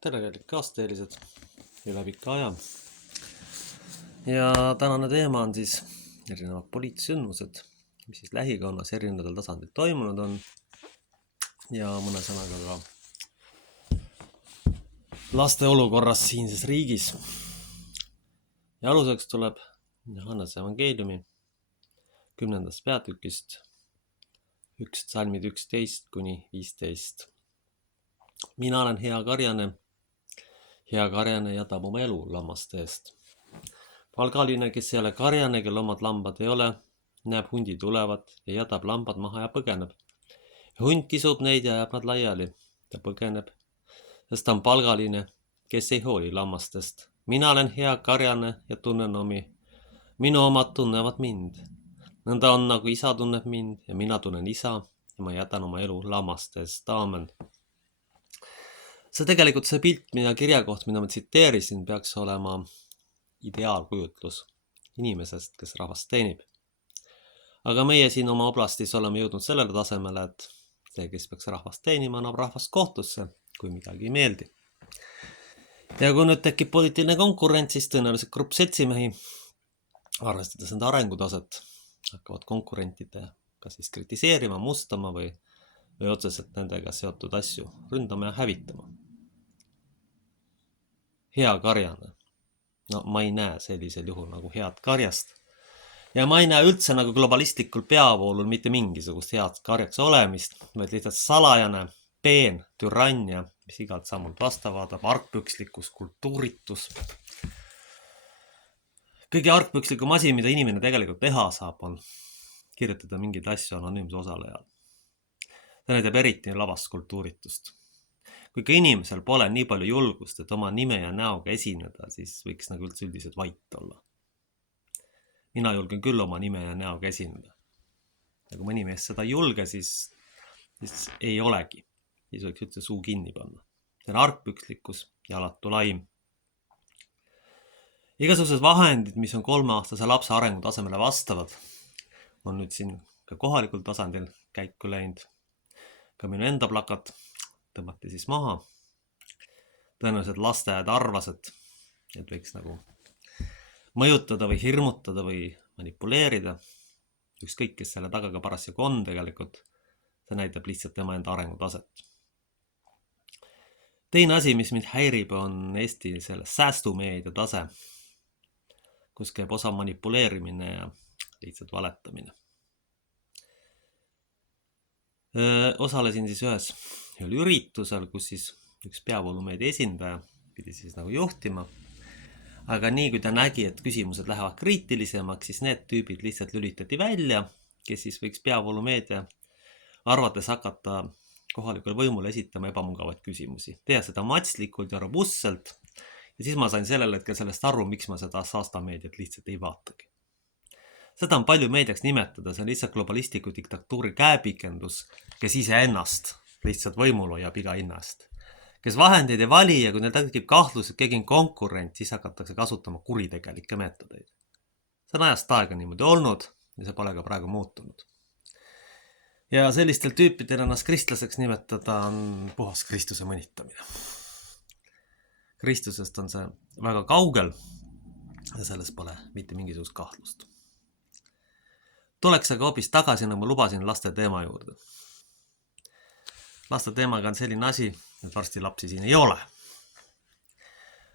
Tere, kallid kaasteelised üle pika aja. Ja tänane teema on siis erinevad poliitsündmused, mis siis lähikonnas erinevatel tasandil toimunud on. Ja mõne sõnaga ka laste olukorras siinses riigis. Ja aluseks tuleb Johannese evangeeliumi 10. peatükist salmid 11-15. Mina olen hea karjane. Hea karjane jätab oma elu lammaste eest. Palgaline, kes ei ole karjane, kel omad lambad ei ole, näeb hundi tulevat ja jätab lambad maha ja põgeneb. Hunt kisub neid ja jääb nad laiali. Ta põgeneb, sest ta on palgaline, kes ei hooli lammastest. Mina olen hea karjane ja tunnen omi. Minu omad tunnevad mind. Nõnda on, nagu isa tunneb mind ja mina tunnen isa ja ma jätan oma elu lammastest. Aamen. See pilt, mida kirjakoht, mida ma tsiteerisin, peaks olema ideaalkujutlus inimesest, kes rahvast teenib. Aga meie siin oma oblastis oleme jõudnud sellele tasemele, et see, kes peaks rahvast teenima, annab rahvast kohtusse, kui midagi ei meeldi. Ja kui nüüd tekib poliitiline konkurents, siis tõenäoliselt gruppseltsimehi, arvestades enda arengutaset, hakkavad konkurentide kas siis kritiseerima, mustama või otseselt nendega seotud asju ründama ja hävitama. Hea karjane. No ma ei näe sellisel juhul nagu head karjast. Ja ma ei näe üldse nagu globalistlikul peavoolul mitte mingisugust head karjaks olemist, vaid lihtsalt salajane, peen, türannia, mis igalt sammult vasta vaatab, argpükslikkus, kultuuritus. Kõige argpükslikum asi, mida inimene tegelikult teha saab, on kirjutada mingeid asju anonüümse osalejal. See näitab eriti lavast kultuuritust. Kui ka inimesel pole nii palju julgust, et oma nime ja näoga esineda, siis võiks nagu üldse üldiselt vait olla. Mina julgen küll oma nime ja näoga esineda. Ja kui mõni mees seda ei julge, siis ei olegi. Siis võiks üldse suu kinni panna. See on argpükslikkus ja alatu laim. Igasugused vahendid, mis on 3-aastase lapse arengutasemele vastavad, on nüüd siin ka kohalikul tasandil käiku läinud. Ka minu enda plakat tõmmati siis maha. Tõenäoliselt lasteaed arvas, et võiks nagu mõjutada või hirmutada või manipuleerida. Ükskõik, kes selle taga ka parasjagu on tegelikult. See näitab lihtsalt tema enda arengutaset. Teine asi, mis mind häirib, on Eesti selle säästumeedia tase, kus käib osa manipuleerimine ja lihtsalt valetamine. Osalesin siis ühel üritusel, kus siis üks peavoolumeedia esindaja pidi siis nagu juhtima. Aga nii kui ta nägi, et küsimused lähevad kriitilisemaks, siis need tüübid lihtsalt lülitati välja, kes siis võiks peavoolumeedia arvates hakata kohalikul võimul esitama ebamugavaid küsimusi. Teha seda matslikult ja robustselt. Ja siis ma sain sellel hetkel sellest aru, miks ma seda saastameediat lihtsalt ei vaatagi. Seda on palju meediaks nimetada, see on lihtsalt globalistliku diktatuuri käepikendus, kes ise ennast lihtsalt võimul hoiab iga hinnast. Kes vahendeid ei vali ja kui neil tekib kahtlus, et keegi on konkurent, siis hakatakse kasutama kuritegelikke meetodeid. See on ajast aega niimoodi olnud ja see pole ka praegu muutunud. Ja sellistel tüüpidel ennast kristlaseks nimetada on puhas Kristuse mõnitamine. Kristusest on see väga kaugel ja selles pole mitte mingisugust kahtlust. Tuleks aga hoopis tagasi, nagu ma lubasin laste teema juurde. Laste teemaga on selline asi, et varsti lapsi siin ei ole.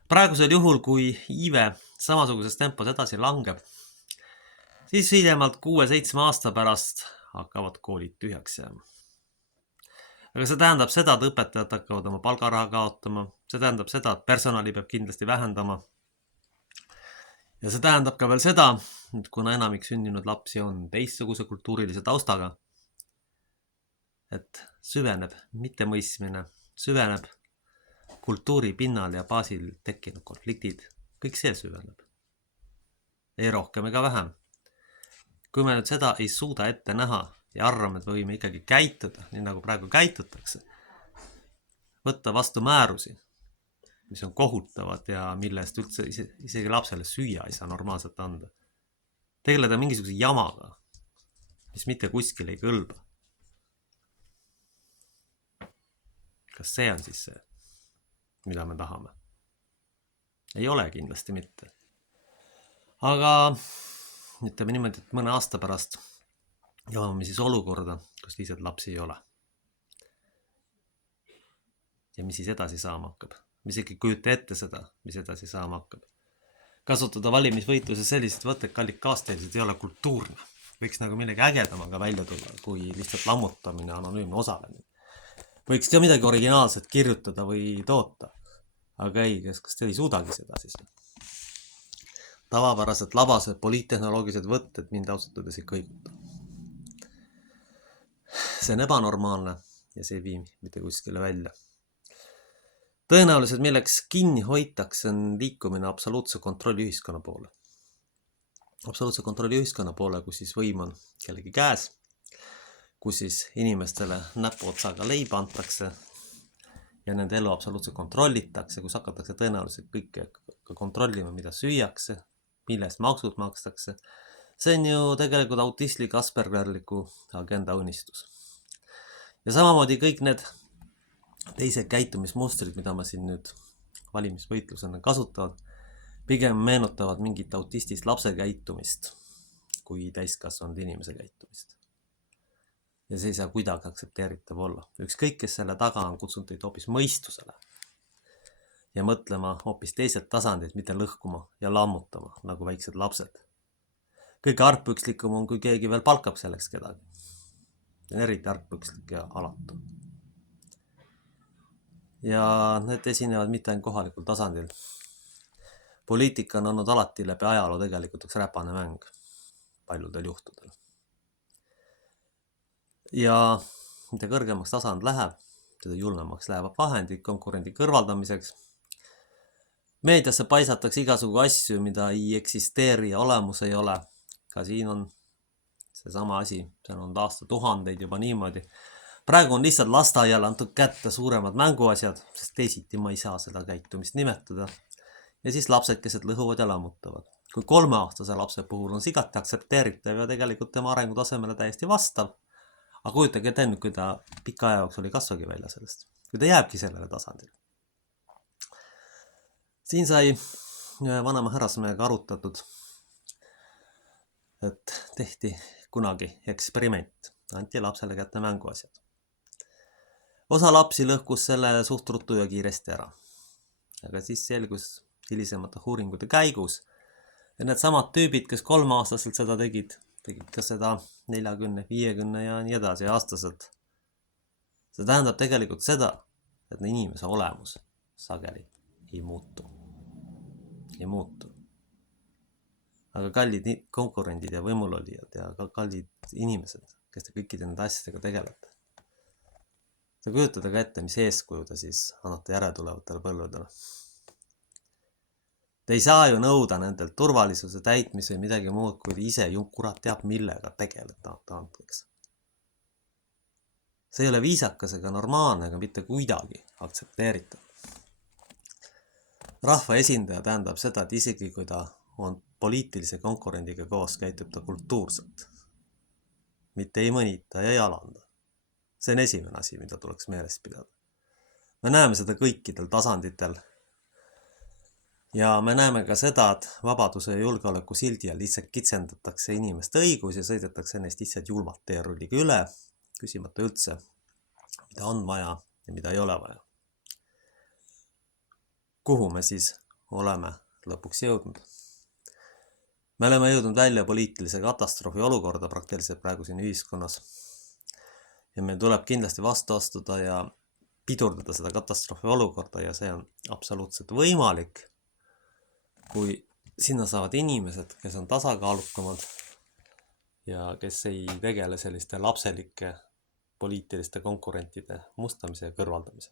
Praegusel juhul, kui iive samasuguses tempos edasi langeb, siis hiljemalt 6-7 aasta pärast hakkavad koolid tühjaks jääma. Aga see tähendab seda, et õpetajad hakkavad oma palgaraha kaotama. See tähendab seda, et personali peab kindlasti vähendama. Ja see tähendab ka veel seda, et kuna enamik sündinud lapsi on teistsuguse kultuurilise taustaga, et süveneb mittemõistmine, süveneb kultuuri pinnal ja baasil tekkinud konfliktid, kõik see süveneb. Ei rohkem ega vähem. Kui me nüüd seda ei suuda ette näha ja arvame, et võime ikkagi käituda, nii nagu praegu käitutakse, võtta vastu määrusi, mis on kohutavad ja millest üldse isegi lapsele süüa ei saa normaalselt anda. Tegeleda mingisuguse jamaga, mis mitte kuskil ei kõlba. Kas see on siis see? mida me tahame. Ei ole kindlasti mitte. Aga ütleme niimoodi, et mõne aasta pärast jõuame siis olukorda, kus lihtsalt lapsi ei ole. Ja mis siis edasi saama hakkab? Mis ikkagi kujuta ette seda, mis edasi saama hakkab. Kasutada valimisvõitluse sellised võtted, kallid kaasteelised, ei ole kultuurne. Võiks nagu millegi ägedamaga välja tulla, kui lihtsalt lammutamine, anonüümne osalemine. Võiks ka midagi originaalset kirjutada või toota. Aga ei, kas te ei suudagi seda siis? Tavapärased labased poliittehnoloogilised võtted mind ausatades ei kõiguta. See on ebanormaalne ja see ei vii mitte kuskile välja. Tõenäoliselt milleks kinni hoitakse on liikumine absoluutse kontrolli ühiskonna poole. Absoluutse kontrolli ühiskonna poole, kus siis võim on kellegi käes, kus siis inimestele näpuotsaga leiba antakse ja nende elu absoluutselt kontrollitakse, kus hakatakse tõenäoliselt kõike kontrollima, mida süüakse, millest maksud makstakse. See on ju tegelikult autistlik aspergerliku agenda unistus. Ja samamoodi kõik need teised käitumismustrid, mida ma siin nüüd valimisvõitlusena kasutavad, pigem meenutavad mingit autistist lapse käitumist kui täiskasvanud inimese käitumist. Ja see ei saa kuidagi aktsepteeritav olla. Ükskõik, kes selle taga on, kutsun teid hoopis mõistusele ja mõtlema hoopis teiselt tasandit, mitte lõhkuma ja lammutama nagu väiksed lapsed. Kõige argpükslikum on, kui keegi veel palkab selleks kedagi. Eriti argpükslik ja alatu. Ja need esinevad mitte ainult kohalikul tasandil. Poliitika on olnud alati läbi ajaloo tegelikult üks räpane mäng paljudel juhtudel. Ja mida kõrgemaks tasand läheb, seda julmemaks lähevad vahendid konkurendi kõrvaldamiseks. Meediasse paisatakse igasugu asju, mida ei eksisteeri ja olemus ei ole. Ka siin on seesama asi, see on aastatuhandeid juba niimoodi. Praegu on lihtsalt lasteaiale antud kätte suuremad mänguasjad, sest teisiti ma ei saa seda käitumist nimetada. Ja siis lapsed, kes lõhuvad ja lammutavad. Kui 3-aastase lapse puhul on igati aktsepteeritav ja tegelikult tema arengutasemele täiesti vastav. Aga kujutage ette nüüd, kui ta pika aja jooksul ei kasvagi välja sellest. Kui ta jääbki sellele tasandile. Siin sai vanema härrasmehega arutatud, et tehti kunagi eksperiment. Anti lapsele kätte mänguasjad. Osa lapsi lõhkus selle suht ruttu ja kiiresti ära. Aga siis selgus hilisemate uuringute käigus, et need samad tüübid, kes 3-aastaselt seda tegid ka seda 40, 50 ja nii edasi aastaselt. See tähendab tegelikult seda, et inimese olemus sageli ei muutu. Ei muutu. Aga kallid konkurendid ja võimulolijad ja kallid inimesed, kes te kõikide nende asjadega tegelete. Te kujutada ka ette, mis eeskuju te siis annate järeltulevatele põlvedele. Te ei saa ju nõuda nendelt turvalisuse täitmise või midagi muud, kui ise kurat teab millega tegeleda andeks. See ei ole viisakas ega normaalne ega mitte kuidagi aktsepteeritav. Rahva esindaja tähendab seda, et isegi kui ta on poliitilise konkurendiga koos, käitub ta kultuurselt. Mitte ei mõnita ja ei alanda. See on esimene asi, mida tuleks meeles pidada. Me näeme seda kõikidel tasanditel. Ja me näeme ka seda, et vabaduse ja julgeoleku sildi all lihtsalt kitsendatakse inimeste õigus ja sõidetakse neist lihtsalt julmalt teerulliga üle, küsimata üldse, mida on vaja ja mida ei ole vaja. Kuhu me siis oleme lõpuks jõudnud? Me oleme jõudnud välja poliitilise katastroofi olukorda praktiliselt praegu siin ühiskonnas. Ja meil tuleb kindlasti vastu astuda ja pidurdada seda katastroofi olukorda ja see on absoluutselt võimalik, kui sinna saavad inimesed, kes on tasakaalukamad ja kes ei tegele selliste lapselike poliitiliste konkurentide mustamise ja kõrvaldamise.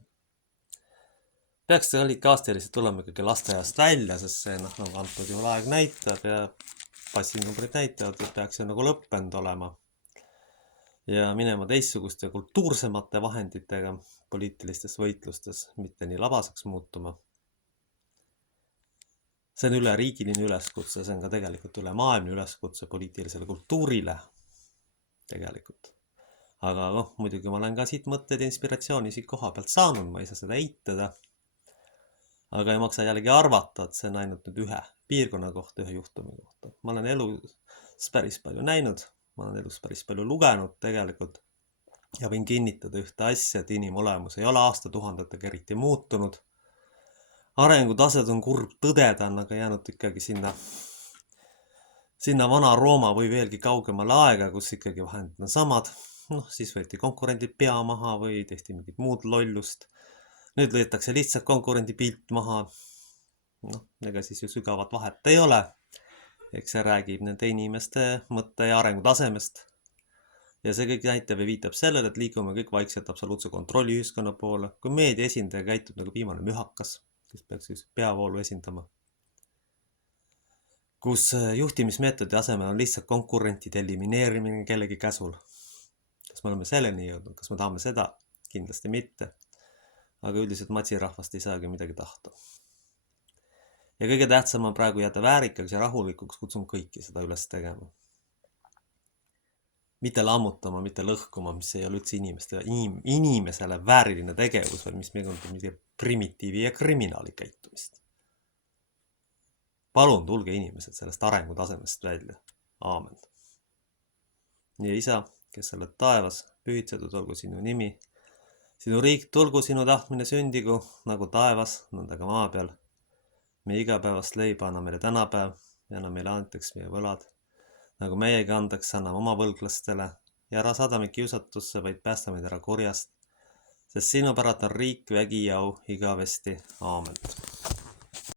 Peaks see olid kaastelised tulema ikkagi lasteaiast välja, sest see nagu antud juhul aeg näitab ja passinumbrid näitavad, et peaks see nagu lõppenud olema. Ja minema teistsuguste kultuursemate vahenditega poliitilistes võitlustes, mitte nii labaseks muutuma. See on üle riigiline üleskutse, see on ka tegelikult üle maailmne üleskutse poliitilisele kultuurile tegelikult. Aga muidugi ma olen ka siit mõtted ja inspiratsiooni siit koha pealt saanud, ma ei saa seda eitada. aga ei maksa jällegi arvata, et see on ainult nüüd ühe piirkonna kohta, ühe juhtumi kohta. Ma olen elus päris palju näinud, ma olen elus päris palju lugenud tegelikult ja võin kinnitada ühte asja, et inimolemus ei ole aastatuhandetega eriti muutunud. Arengutased on kurb tõdeda, on aga jäänud ikkagi sinna Vana-Rooma või veelgi kaugemale aega, kus ikkagi vahendid on samad. Siis võeti konkurendid pea maha või tehti mingit muud lollust. Nüüd lõitakse lihtsalt konkurendi pilt maha. Ega siis ju sügavat vahet ei ole. Eks see räägib nende inimeste mõtte ja arengutasemest. Ja see kõik näitab ja viitab sellele, et liigume kõik vaikselt absoluutse kontrolli ühiskonna poole, kui meedia esindaja käitub nagu viimane mühakas, kes peaks siis peavoolu esindama. Kus juhtimismeetodi asemel on lihtsalt konkurentide elimineerimine kellegi käsul. Kas me oleme selleni jõudnud, kas me tahame seda? Kindlasti mitte. Aga üldiselt matsirahvast ei saagi midagi tahta. Ja kõige tähtsam on praegu jääda väärikaks ja rahulikuks, kutsun kõiki seda üles tegema. Mitte lammutama, mitte lõhkuma, mis ei ole üldse inimesele vääriline tegevus, vaid mis meil primitiivi ja kriminaali käitumist. Palun tulge inimesed sellest arengutasemest välja. Aamen. Ja isa, kes sa oled taevas, pühitsetud olgu sinu nimi. Sinu riik tulgu, sinu tahtmine sündigu, nagu taevas, nõnda ka maa peal. Meie igapäevast leiba anna meile tänapäev ja anna meile andeks meie võlad, nagu meiegi andeks anname oma võlglastele ja ära saada meid kiusatusse, vaid päästa meid ära kurjast, sest sinu päralt on riik, vägi ja au igavesti. Aamen.